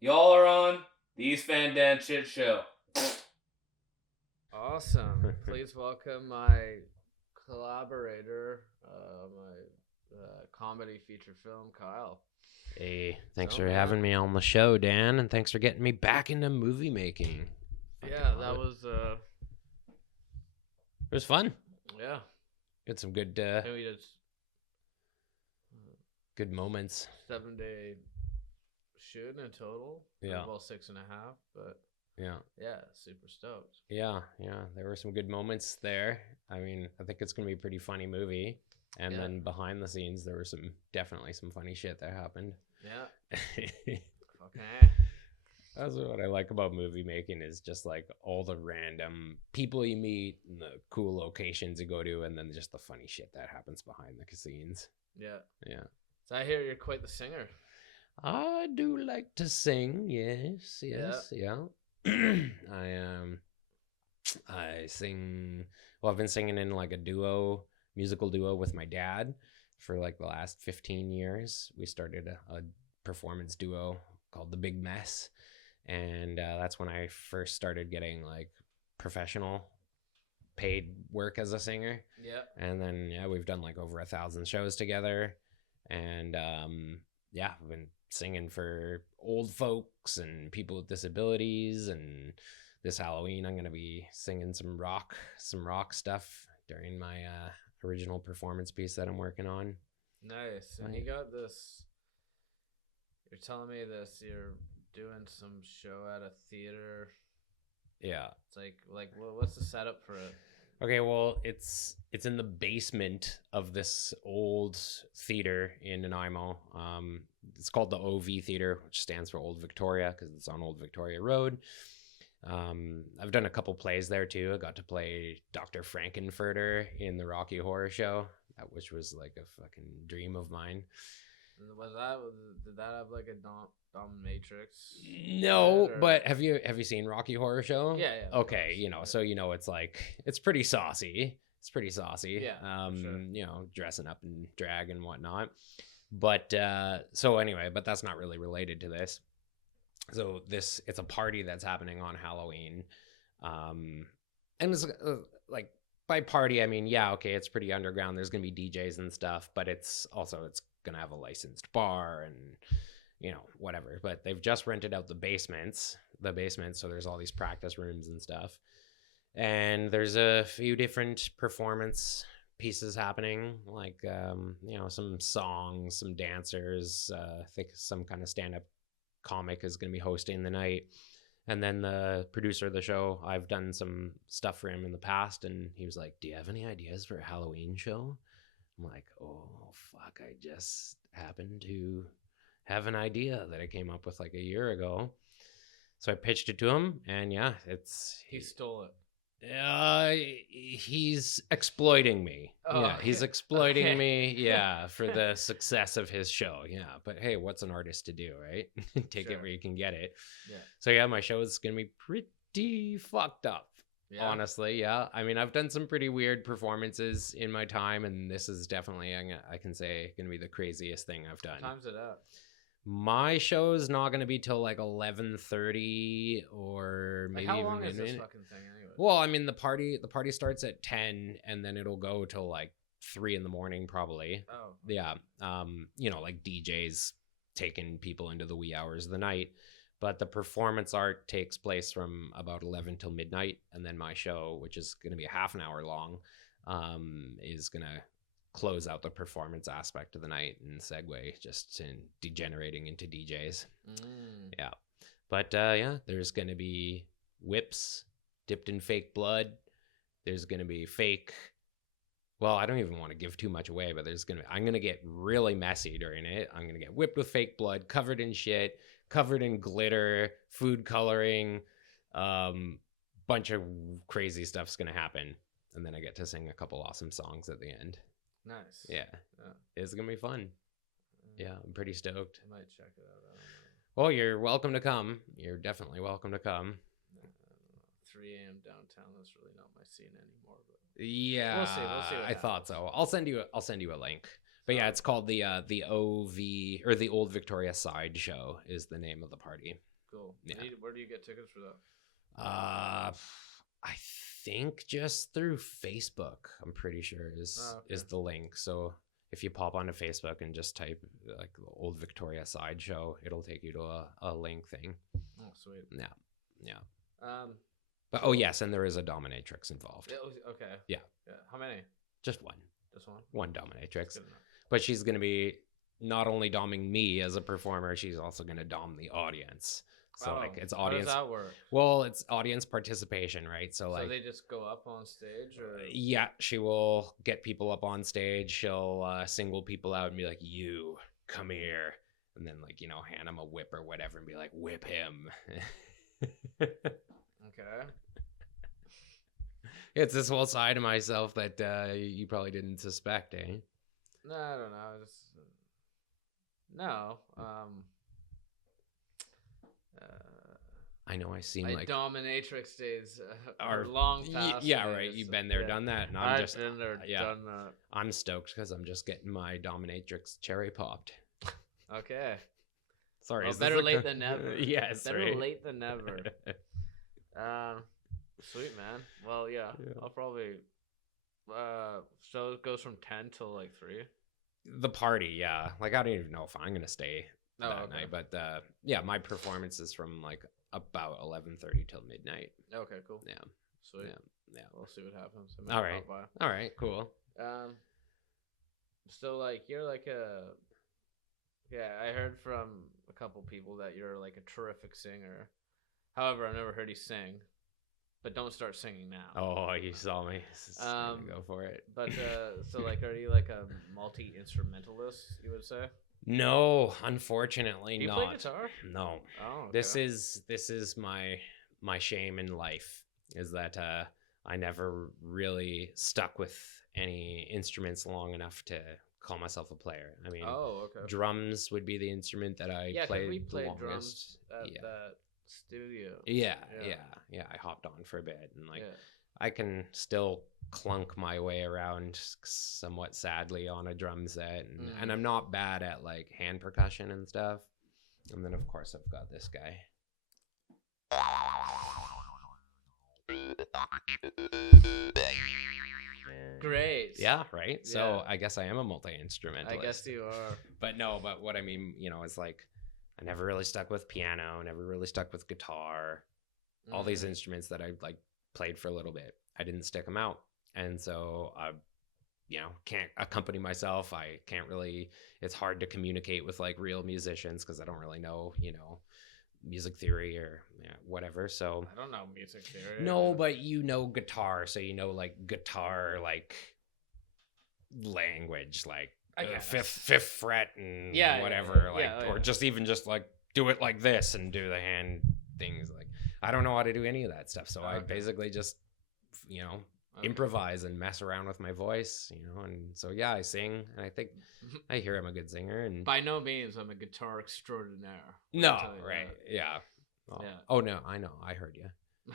Y'all are on the East Van Dan Shit Show. Awesome. Please welcome my collaborator, my comedy feature film, Kyle. Hey, thanks So, for man. having me on the show, Dan, and thanks for getting me back into movie making. Yeah, that was It was fun. yeah. Had some good I think we did good moments. 7-day shoot in total. Yeah. About 6.5, but Yeah. super stoked. Yeah. There were some good moments there. I mean, I think it's gonna be a pretty funny movie. And then behind the scenes, there was definitely some funny shit that happened. Yeah. Okay. That's what I like about movie making is just like all the random people you meet and the cool locations you go to, and then just the funny shit that happens behind the scenes. Yeah. Yeah. So I hear you're quite the singer. I do like to sing. Yes. Yeah. I sing. Well, I've been singing in like a musical duo with my dad for like the last 15 years. We started a performance duo called The Big Mess. And that's when I first started getting like professional paid work as a singer. Yeah. And then we've done like over 1,000 shows together. And I've been singing for old folks and people with disabilities. And this Halloween I'm gonna be singing some rock stuff during my original performance piece that I'm working on. Nice. And you got this. You're telling me this. You're doing some show at a theater. Yeah. It's like what's the setup for it? Okay, well, it's in the basement of this old theater in Nanaimo. It's called the OV Theater, which stands for Old Victoria because it's on Old Victoria Road. I've done a couple plays there too. I got to play Dr. Frankenfurter in the Rocky Horror Show, which was like a fucking dream of mine. Did that have like a dominatrix? No, but have you seen Rocky Horror Show? Yeah. Okay, so it's pretty saucy. It's pretty saucy. Yeah. Sure. Dressing up in drag and whatnot. But so anyway, but that's not really related to this. So it's a party that's happening on Halloween. And it's like by party, I mean, it's pretty underground. There's going to be DJs and stuff, but it's going to have a licensed bar and whatever. But they've just rented out the basement. So there's all these practice rooms and stuff. And there's a few different performance pieces happening, like some songs, some dancers. I think some kind of stand-up comic is going to be hosting the night. And then the producer of the show, I've done some stuff for him in the past, and he was like, do you have any ideas for a Halloween show? I'm like, oh fuck, I just happened to have an idea that I came up with like a year ago. So I pitched it to him, and he stole it. He's exploiting me. Oh, yeah, he's exploiting me. Yeah, for the success of his show. Yeah, but hey, what's an artist to do, right? Take it where you can get it. Yeah. So my show is gonna be pretty fucked up. Yeah. Honestly, yeah. I mean, I've done some pretty weird performances in my time, and this is definitely, I can say, gonna be the craziest thing I've done. What time's it at? My show is not going to be till like 11:30 or maybe how even long is this fucking thing anyway? Well, I mean the party starts at 10 and then it'll go till like 3 in the morning probably. Oh. Yeah. Like DJs taking people into the wee hours of the night. But the performance art takes place from about 11 till midnight, and then my show, which is going to be a half an hour long, is going to close out the performance aspect of the night and segue just in degenerating into DJs. Yeah. But there's going to be whips dipped in fake blood. There's going to be fake. Well, I don't even want to give too much away, but I'm going to get really messy during it. I'm going to get whipped with fake blood, covered in shit, covered in glitter, food coloring, bunch of crazy stuff's going to happen. And then I get to sing a couple awesome songs at the end. Nice. Yeah. It's gonna be fun. Yeah, I'm pretty stoked. I might check it out. Well, you're welcome to come. You're definitely welcome to come. 3 a.m. downtown. That's really not my scene anymore. But yeah, we'll see. I thought so. I'll send you a link. But yeah, it's called the OV, or the Old Victoria Sideshow is the name of the party. Cool. Yeah. Where do you get tickets for that? I think just through Facebook. I'm pretty sure is the link. So if you pop onto Facebook and just type like the Old Victoria Sideshow, it'll take you to a link thing. Oh, sweet. Yeah. But so- yes, and there is a dominatrix involved. Okay. Yeah. How many? Just one. Just one. One dominatrix. Good enough. But she's going to be not only doming me as a performer, she's also going to dom the audience. So like it's audience. How does that work? Well, it's audience participation, right? So like they just go up on stage, or yeah, she will get people up on stage. She'll single people out and be like, "You come here," and then like hand him a whip or whatever, and be like, "Whip him." Okay. It's this whole side of myself that you probably didn't suspect, eh? No, I don't know. No. I know I seem my like dominatrix days are are long past. yeah, right. You've been there, done that, and I've been there, yeah. done that. I'm stoked because I'm just getting my dominatrix cherry popped. Okay. Sorry, Well, is this better a late than never. Yes, better right? late than never. Sweet, man. Well, yeah. I'll probably. So it goes from 10 till like 3. The party, yeah. Like I don't even know if I'm gonna stay that okay. night, but yeah, my performance is from like about 11:30 till midnight. Okay, cool. Yeah, Sweet. yeah. We'll see what happens. All right. All right, cool. So like you're like I heard from a couple people that you're like a terrific singer. However, I've never heard you sing. But don't start singing now. Oh, you saw me. Go for it. But so like, are you like a multi-instrumentalist? You would say? No, unfortunately Do you not. play guitar? No. Oh, okay. This is my shame in life is that I never really stuck with any instruments long enough to call myself a player. I mean, drums would be the instrument that I played. We played the drums at that studio. Yeah. I hopped on for a bit, and like I can still clunk my way around somewhat sadly on a drum set, and I'm not bad at like hand percussion and stuff. And then of course I've got this guy. Great. Yeah, right. So Yeah. I guess I am a multi-instrumentalist. I guess you are. But what I mean, is like I never really stuck with piano, never really stuck with guitar. All these instruments that I like played for a little bit, I didn't stick them out. And so I can't accompany myself. I can't really, it's hard to communicate with like real musicians because I don't really know, music theory or whatever. So I don't know music theory. No, but guitar, so like guitar like language, like fifth fret and whatever, or just like do it like this and do the hand things. Like I don't know how to do any of that stuff, so I basically just improvise and mess around with my voice, and so I sing, and I think I hear I'm a good singer. And by no means I'm a guitar extraordinaire. No, right? Yeah. Oh no, I know. I heard you.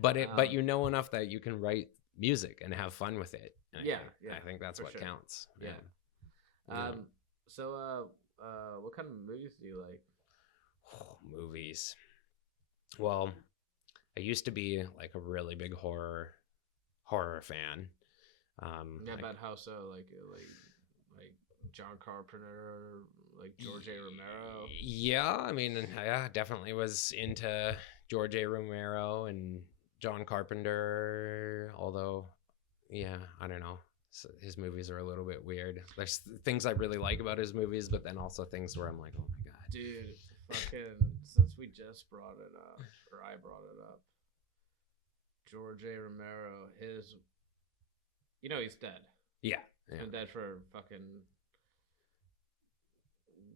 But you know enough that you can write music and have fun with it. And I think that's what counts. Yeah. So what kind of movies do you like? Movies. Well, I used to be like a really big horror fan. But how so? Like John Carpenter, like George A. Romero. Yeah, I mean, definitely was into George A. Romero and John Carpenter. Although, I don't know. So his movies are a little bit weird. There's things I really like about his movies, but then also things where I'm like, oh my god, dude. Fucking, since we just brought it up, or I brought it up, George A. Romero, he's dead. Yeah. He's been dead for fucking...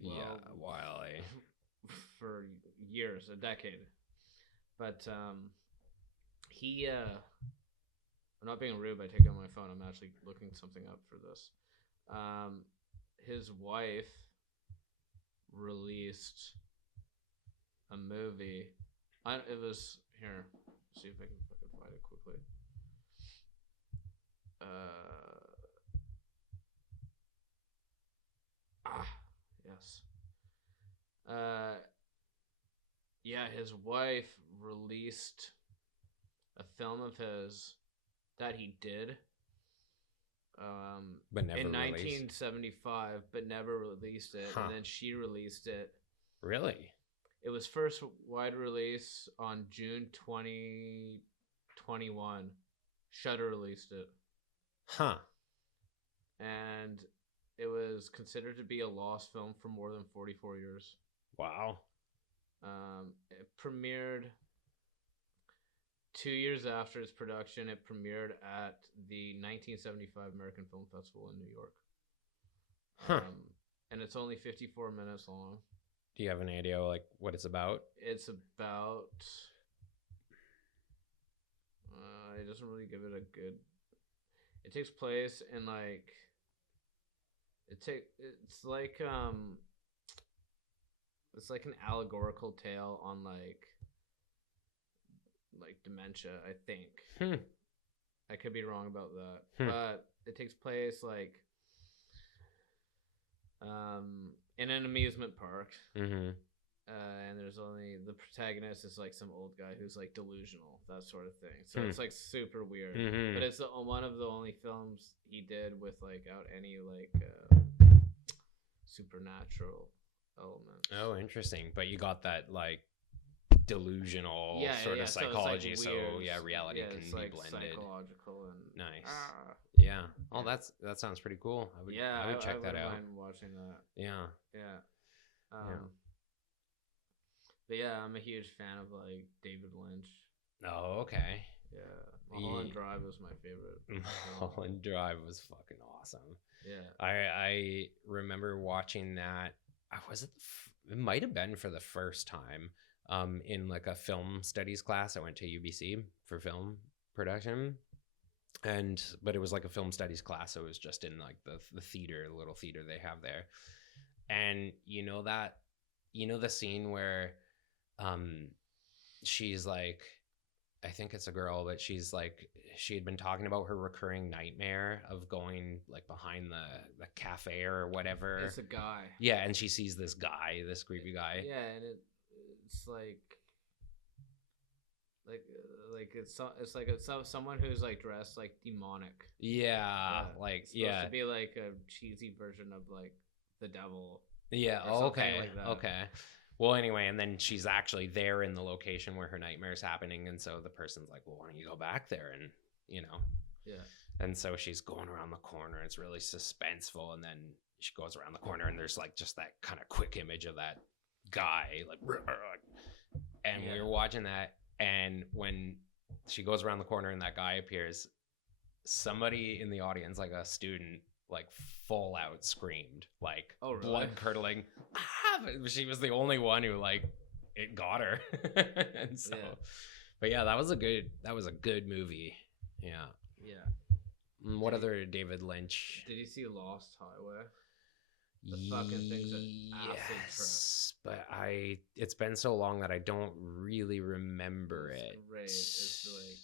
a while, for years, a decade. But, he, I'm not being rude by taking out my phone, I'm actually looking something up for this. His wife released a movie. It was here. See if I can find it quickly. Yes. Yeah, his wife released a film of his that he did But never in released. 1975, but never released it. Huh. And then she released it. Really? It was first wide release on June 2021. Shudder released it. Huh. And it was considered to be a lost film for more than 44 years. Wow. It premiered 2 years after its production. It premiered at the 1975 American Film Festival in New York. Huh. And it's only 54 minutes long. Do you have an idea like what it's about? It's about. It doesn't really give it a good. It takes place in like. It's like It's like an allegorical tale on like dementia, I think. I could be wrong about that. But it takes place like in an amusement park. Mm-hmm. And there's only the protagonist is like some old guy who's like delusional, that sort of thing. So it's like super weird. Mm-hmm. But it's one of the only films he did with like out any like supernatural element. Oh, interesting. But you got that like delusional sort of So psychology. it's, like, weird. So reality can it's be like blended. Psychological and Nice. Ah. Yeah. Oh, that sounds pretty cool. I would check that out. Mind watching that. Yeah. Yeah. But yeah, I'm a huge fan of like David Lynch. Oh, okay. Yeah. Mulholland Drive was my favorite. Mulholland Drive was fucking awesome. Yeah. I remember watching that. It might have been for the first time in like a film studies class. I went to UBC for film production. But it was like a film studies class. So it was just in like the theater, the little theater they have there. And the scene where she's like, I think it's a girl, but she's like, she had been talking about her recurring nightmare of going like behind the cafe or whatever. It's a guy. Yeah, and she sees this guy, this creepy guy. Yeah, and it's like it's someone who's like dressed like demonic. Yeah, it's supposed to be like a cheesy version of like the devil. Yeah. Okay. Like that. Okay. Well, anyway, and then she's actually there in the location where her nightmare is happening, and so the person's like, "Well, why don't you go back there?" And Yeah. And so she's going around the corner. It's really suspenseful, and then she goes around the corner, and there's like just that kind of quick image of that guy, like, and we were watching that, and when she goes around the corner and that guy appears, somebody in the audience, like a student, like full out screamed, like blood curdling. She was the only one who like it got her. And so, but yeah, that was a good movie. Yeah. What other David Lynch? Did you see Lost Highway? The fucking thing's an acid trip. But it's been so long that I don't really remember it. Great. It's like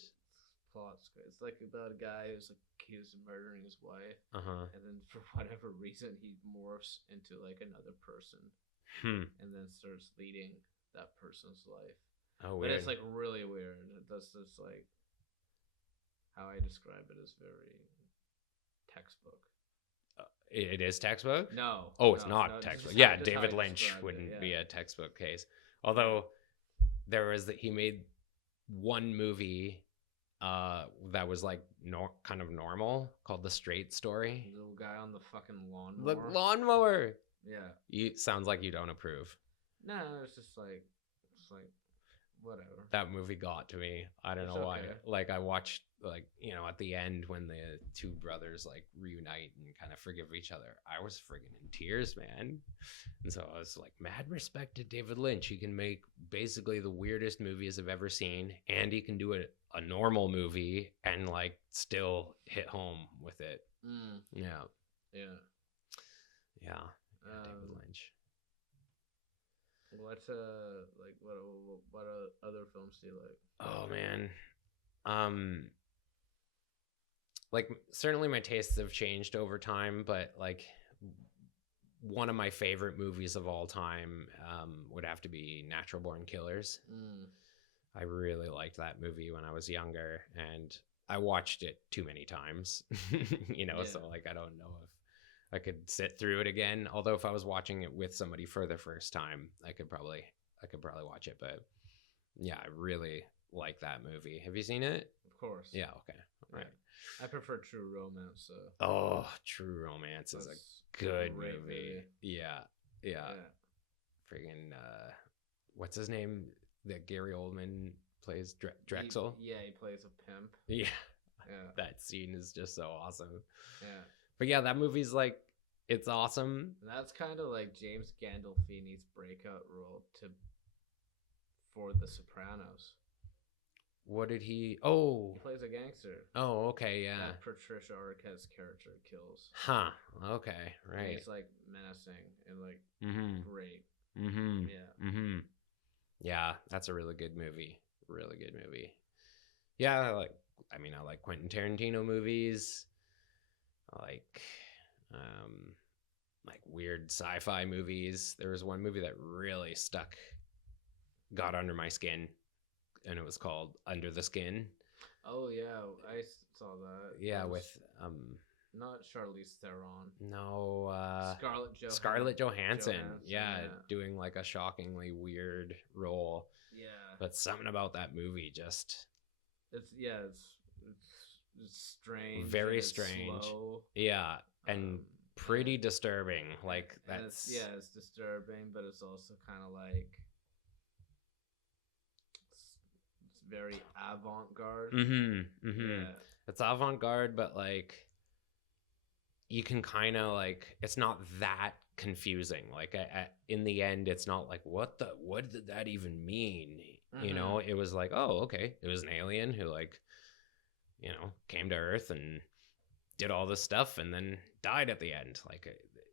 plot's great. It's like about a guy who's accused of murdering his wife, and then for whatever reason he morphs into like another person, and then starts leading that person's life. Oh, weird. But it's like really weird. That's just like how I describe it as very textbook. It is textbook? No. Oh, it's not textbook. Yeah, David Lynch wouldn't be a textbook case. Although there was he made one movie that was like kind of normal called The Straight Story. The little guy on the fucking lawnmower. The lawnmower. Yeah. Sounds like you don't approve. No, it's just like whatever. That movie got to me. I don't know why. Like I watched at the end when the two brothers like reunite and kind of forgive each other. I was friggin' in tears, man. And so I was like, mad respect to David Lynch. He can make basically the weirdest movies I've ever seen, and he can do a normal movie and like still hit home with it. Yeah. David Lynch. What other films do you like? Oh man. Like certainly my tastes have changed over time, but like one of my favorite movies of all time would have to be Natural Born Killers. I really liked that movie when I was younger, and I watched it too many times, so like I don't know if I could sit through it again. Although if I was watching it with somebody for the first time, I could probably watch it. But yeah, I really like that movie. Have you seen it? Of course. Yeah. Okay. All right. I prefer True Romance. Oh, True Romance is a good movie. Yeah. Friggin' what's his name? That Gary Oldman plays Drexel. He plays a pimp. Yeah. Yeah. That scene is just so awesome. Yeah. But yeah, that movie's like, it's awesome. And that's kind of like James Gandolfini's breakout role for The Sopranos. What did he? Oh, he plays a gangster. Oh, okay, yeah. That Patricia Arquette's character kills. Huh. Okay, right. And he's like menacing and like great. Yeah. Yeah, that's a really good movie. Really good movie. Yeah, I like Quentin Tarantino movies. I like weird sci-fi movies. There was one movie that really got under my skin, and it was called Under the Skin. Oh yeah, I saw that. Yeah, with not Charlize Theron. No, Scarlett Johansson. Yeah, doing like a shockingly weird role. Yeah. But something about that movie just it's strange. Very strange. Slow. Yeah, and pretty disturbing. Like that's it's disturbing, but it's also kind of like it's very avant-garde. Yeah. It's avant-garde, but like you can kind of like, it's not that confusing. Like in the end, it's not like what did that even mean? It was like, oh, okay, it was an alien who like came to Earth and did all this stuff and then died at the end. Like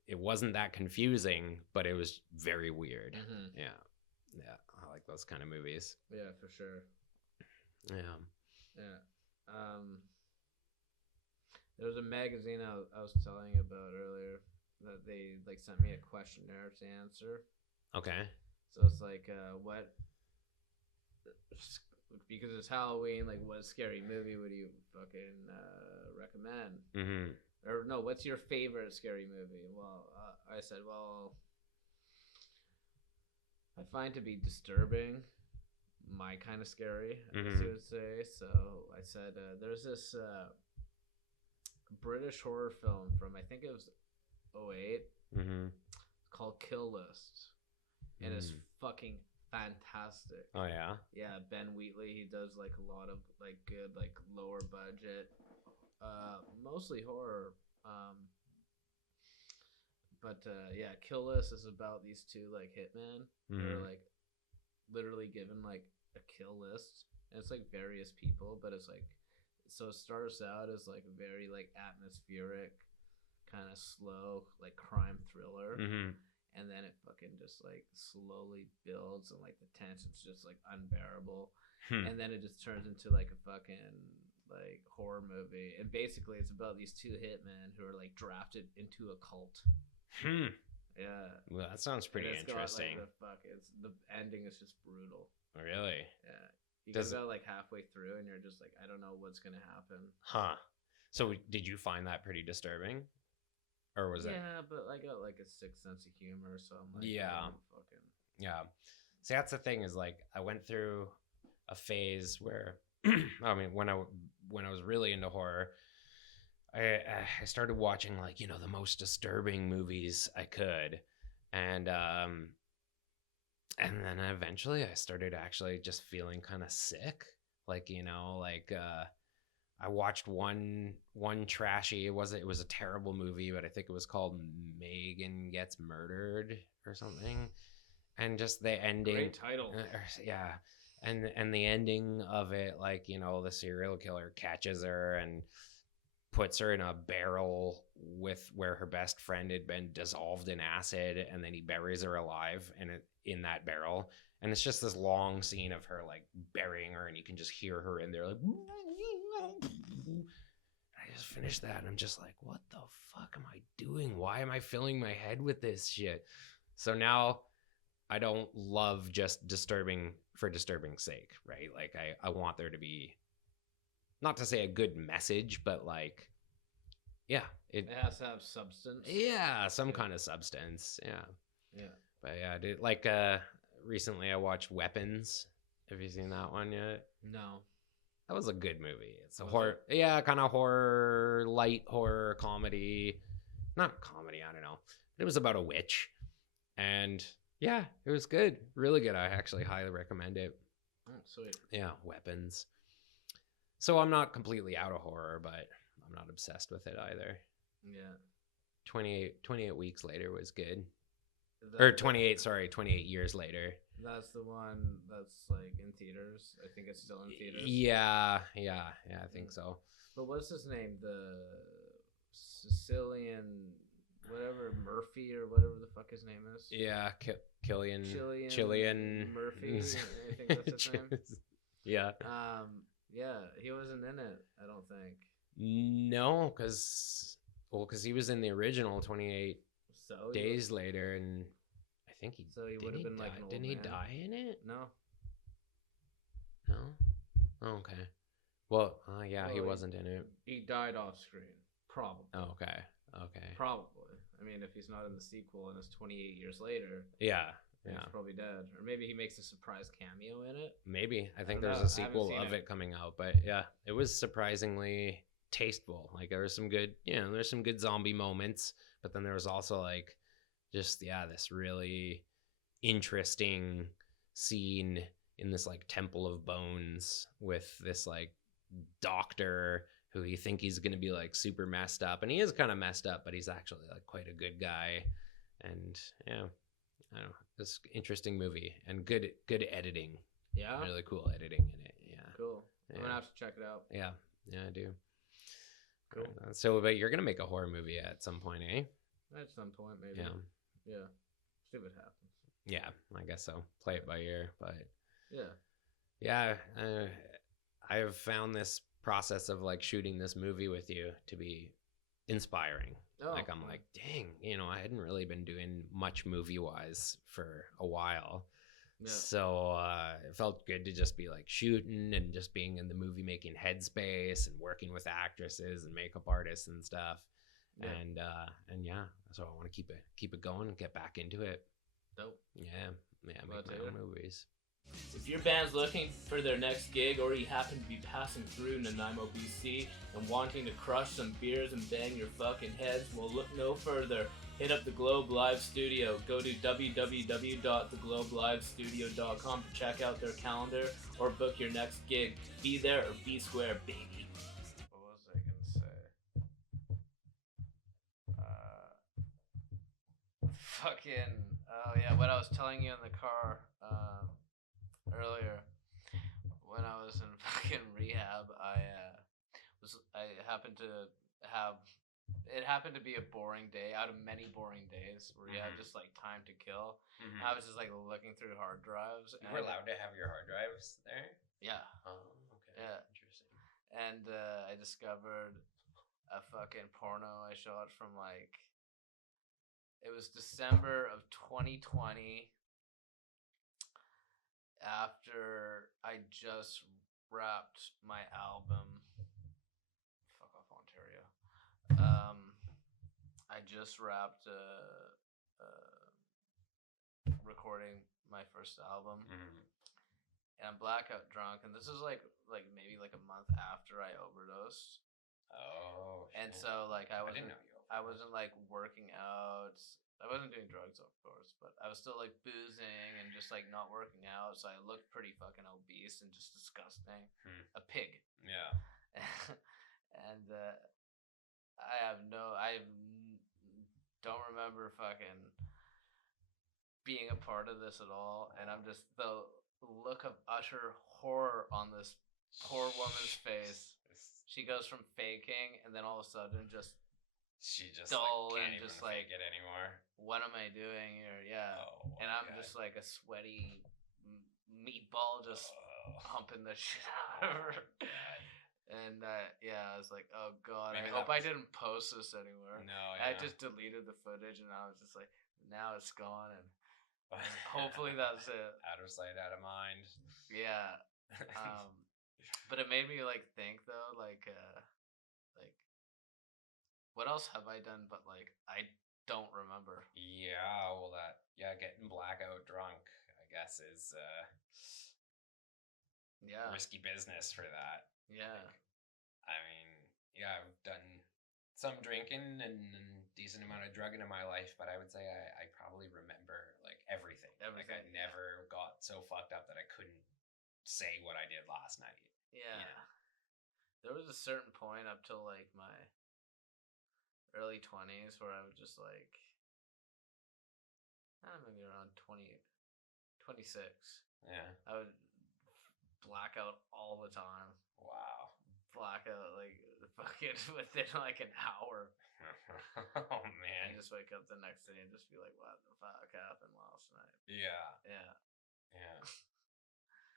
it wasn't that confusing, but it was very weird. Yeah, I like those kind of movies. Yeah, for sure. Yeah. There was a magazine I was telling you about earlier that they like sent me a questionnaire to answer. Okay. So it's like what, because it's Halloween, like what scary movie would you fucking recommend? Or no, what's your favorite scary movie? Well, I said, well, I find to be disturbing my kind of scary, I guess you would say. So I said there's this British horror film from, I think it was 2008, called Kill List, and it's fucking fantastic. Oh yeah. Yeah, Ben Wheatley, he does like a lot of like good like lower budget, mostly horror. But yeah, Kill List is about these two like hitmen who are like literally given like a kill list, and it's like various people, but it's like, so it starts out as like a very like atmospheric kind of slow like crime thriller, and then it fucking just like slowly builds, and like the tension's just like unbearable, and then it just turns into like a fucking like horror movie. And basically it's about these two hitmen who are like drafted into a cult. Yeah. Well, that sounds pretty interesting. Got, like, the ending is just brutal. Really? Yeah. You get about like halfway through and you're just like, I don't know what's gonna happen. Huh. So did you find that pretty disturbing? Or was it? Yeah, but I got like a sixth sense of humor, so I'm like, yeah. Fucking. Yeah. See, that's the thing, is like I went through a phase where I mean, when I was really into horror, I started watching like, the most disturbing movies I could, and then eventually I started actually just feeling kind of sick, like I watched one trashy, it was a terrible movie, but I think it was called Megan Gets Murdered or something, and just the ending. Great title. Yeah. And the ending of it, like, the serial killer catches her and puts her in a barrel with where her best friend had been dissolved in acid, and then he buries her alive in that barrel. And it's just this long scene of her like burying her, and you can just hear her in there like, I just finished that. And I'm just like, what the fuck am I doing? Why am I filling my head with this shit? So now I don't love just disturbing for disturbing's sake, right? Like I want there to be, not to say a good message, but like, yeah, It has to have substance. yeah, some kind of substance. Yeah. Yeah. But yeah, dude, like recently I watched Weapons. Have you seen that one yet? No. That was a good movie. It's a Was horror, yeah, kind of horror, light horror comedy. Not comedy, I don't know. It was about a witch. And yeah, it was good. Really good. I actually highly recommend it. Oh, sweet. Yeah, Weapons. So I'm not completely out of horror, but I'm not obsessed with it either. Yeah. 28 weeks later was good. That- Or 28 years later. That's the one that's like in theaters. I think it's still in theaters. Yeah, I think so. But what's his name? The Sicilian, whatever, Murphy or whatever the fuck his name is. Yeah, Cillian Murphy. I think that's his name. Yeah. Yeah, he wasn't in it. I don't think. No, because he was in the original 28 So days later, and I think he. So he would have been like an old Didn't he man. die in it? No. No. Oh, okay. Well, yeah, he Well, wasn't in it. He died off screen. Probably. Oh, okay. Okay. Probably. I mean, if he's not in the sequel and it's 28 years later, Yeah. then Yeah. he's probably dead. Or maybe he makes a surprise cameo in it. Maybe. I think don't there's know. a I haven't sequel seen of it. it coming out, but yeah, it was surprisingly tasteful. Like there was some good, there's some good zombie moments, but then there was also like just this really interesting scene in this like temple of bones with this like doctor who you think he's going to be like super messed up, and he is kind of messed up, but he's actually like quite a good guy. And yeah, I don't know, it's an interesting movie and good editing. Yeah. Really cool editing in it. Yeah. Cool. I'm Yeah. gonna have to check it out. Yeah, I do. Cool. So, but you're gonna make a horror movie at some point, eh? At some point, maybe. Yeah. Yeah. See what happens. Yeah, I guess so. Play it by ear, but Yeah. yeah, I have found this process of like shooting this movie with you to be inspiring. Oh, Like I'm cool. like, dang, I hadn't really been doing much movie wise for a while. Yeah. So it felt good to just be like shooting and just being in the movie making headspace and working with actresses and makeup artists and stuff. Yeah. And yeah, so I want to keep it going and get back into it. Dope. Yeah, make Well, my Taylor. own movies. If your band's looking for their next gig, or you happen to be passing through Nanaimo, BC, and wanting to crush some beers and bang your fucking heads, well, look no further. Hit up the Globe Live Studio. Go to www.theglobelivestudio.com to check out their calendar or book your next gig. Be there or be square, baby. What was I gonna say? Fucking. Oh yeah, what I was telling you in the car earlier when I was in fucking rehab, I happened to have. It happened to be a boring day out of many boring days where you have just like time to kill. I was just like looking through hard drives. You were allowed to have your hard drives there? Yeah. Oh, okay. Yeah. Interesting. And I discovered a fucking porno I shot from like, it was December of 2020 after I just wrapped my album. Fuck off, Ontario. I just wrapped recording my first album. And I'm blackout drunk, and this is like maybe like a month after I overdosed. Oh, And shit. so like I didn't know you. wasn't like working out. I wasn't doing drugs, of course, but I was still like boozing and just like not working out. So I looked pretty fucking obese and just disgusting, a pig. Yeah. And don't remember fucking being a part of this at all. And I'm just the look of utter horror on this poor woman's face. She goes from faking and then all of a sudden just She just dull like, can't and even just like, fake it anymore. what am I doing here? Yeah. Oh, And I'm God. just like a sweaty meatball just Oh, pumping the shit out of her. God. And I was like, oh god, Maybe I hope that I was- didn't post this anywhere. No, I yeah. just deleted the footage, and I was just like, now it's gone, and hopefully that's it. Out of sight, out of mind. Yeah. But it made me like think though, like what else have I done? But like I don't remember. Yeah, well, getting blackout drunk, I guess, is Yeah. risky business for that. Yeah. I mean, yeah, I've done some drinking and decent amount of drugging in my life, but I would say I probably remember like everything. Like I never got so fucked up that I couldn't say what I did last night. Yeah. You know? There was a certain point up till like my early 20s where I would just like, maybe around 20, 26. Yeah. I would black out all the time. Wow. Black out like fucking within like an hour. Oh man. And just wake up the next day and just be like, what the fuck happened last night? Yeah. Yeah. Yeah.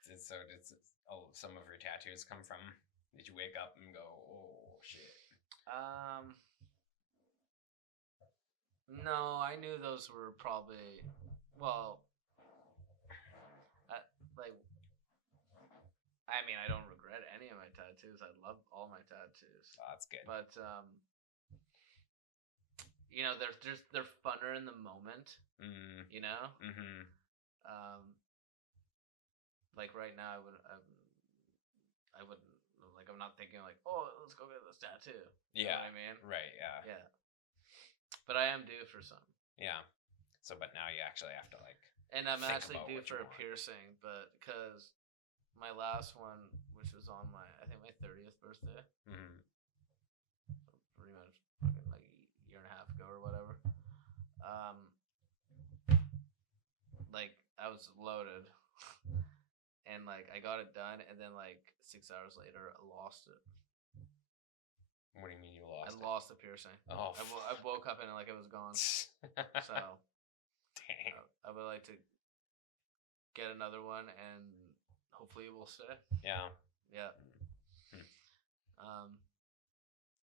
Did some of your tattoos come from? Did you wake up and go, oh shit? No, I knew those were probably, well, like, I mean, I don't regret any of my tattoos. I love all my tattoos. Oh, that's good. But you know, they're funner in the moment. You know. Mm-hmm. Like right now, I wouldn't like. I'm not thinking like, oh, let's go get this tattoo. You know what I mean? Right. Yeah. Yeah. But I am due for some. Yeah. So, but now you actually have to like. And I'm think actually about due what you for a want. piercing, but because my last one, which was on my 30th birthday, so pretty much fucking like a year and a half ago or whatever. Like I was loaded, and like I got it done, and then like 6 hours later, I lost it. What do you mean you lost? I lost the piercing. Oh. I woke up and like it was gone. So. Dang. I would like to get another one, and hopefully it will stay. Yeah. Yeah.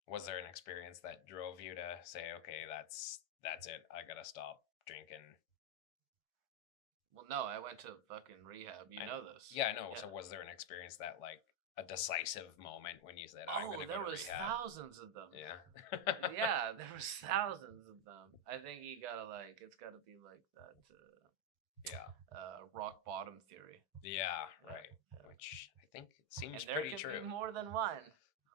Was there an experience that drove you to say, okay, that's it, I gotta stop drinking? Well, no, I went to fucking rehab. You know this. Yeah, I know. Yeah. So was there an experience that like a decisive moment when you said, I'm gonna go to there was rehab? thousands of them. Yeah. Yeah, there was thousands of them. I think you gotta like, it's gotta be like that. Rock bottom theory. Yeah. Right. Yeah. Which I think seems and there pretty can true. Be more than one.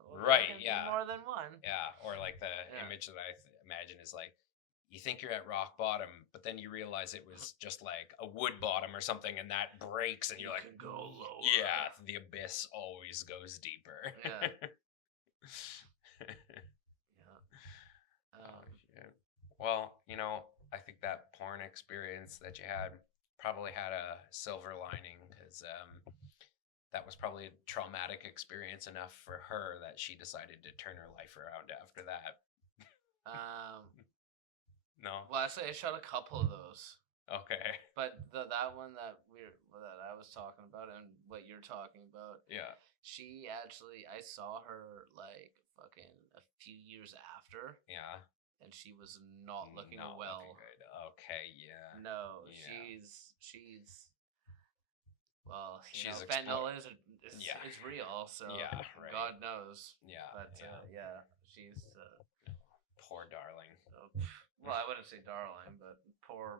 Right. There can Yeah. be more than one. Yeah. Or like the image that I imagine is like, you think you're at rock bottom, but then you realize it was just like a wood bottom or something, and that breaks, and you're like, can go lower. Yeah, the abyss always goes deeper. Yeah. Shit. Well, you know, I think that porn experience that you had probably had a silver lining, because that was probably a traumatic experience enough for her that she decided to turn her life around after that. No. Well, I shot a couple of those. Okay. But that one that I was talking about and what you're talking about. Yeah. She actually, I saw her like fucking a few years after. Yeah. And she was not looking well. Looking good. Okay. Yeah. No, yeah. she's. Well, she's fentanyl is real, so yeah, right. God knows. Yeah. But she's. Poor darling. Well, I wouldn't say darling, but poor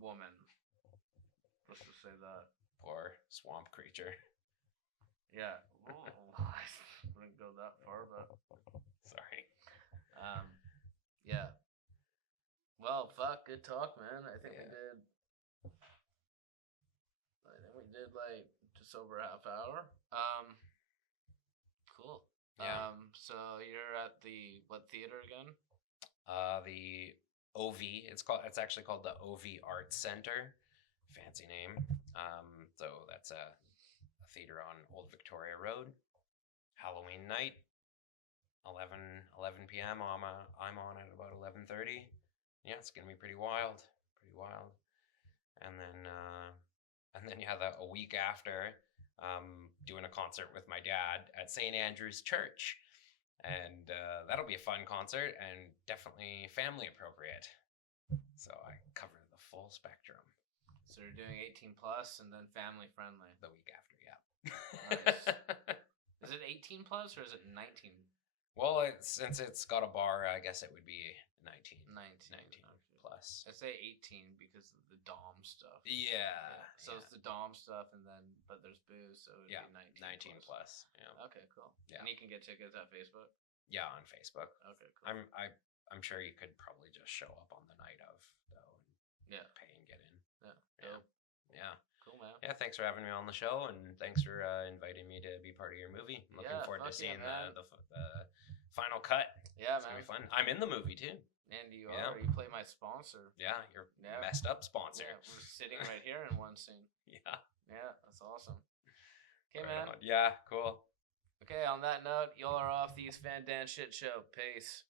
woman. Let's just say that. Poor swamp creature. Yeah. I wouldn't go that far, but. Sorry. Yeah. Well, fuck. Good talk, man. I think we did like just over a half hour. Cool. Yeah. So you're at what theater again? The OV. It's actually called the OV Arts Center. Fancy name. So that's a theater on Old Victoria Road. Halloween night. 11 p.m. I'm on at about 11:30. Yeah, it's gonna be pretty wild. And then a week after, doing a concert with my dad at St. Andrew's Church. And that'll be a fun concert and definitely family appropriate. So I cover the full spectrum. So you're doing 18 plus and then family friendly. The week after, yeah. Nice. Is it 18 plus or is it 19? Well, since it's got a bar, I guess it would be 19. 19 plus. I say 18 because of the Dom stuff. Yeah. So it's the Dom stuff, and then but there's booze, so it'd be 19 plus. Yeah. Okay, cool. Yeah. And you can get tickets at Facebook. Yeah, on Facebook. Okay, cool. I'm sure you could probably just show up on the night of though, and pay and get in. Yeah. Dope. Yeah. Cool, man. Yeah, thanks for having me on the show, and thanks for inviting me to be part of your movie. I'm looking forward to seeing the final cut. Yeah, it's man. gonna be fun. I'm in the movie too. And you are. You play my sponsor. Yeah, you're messed up sponsor. Yeah, we're sitting right here in one scene. Yeah. Yeah, that's awesome. Okay, Right man. on. Yeah, cool. Okay, on that note, y'all are off the East Van Dan Shit Show. Peace.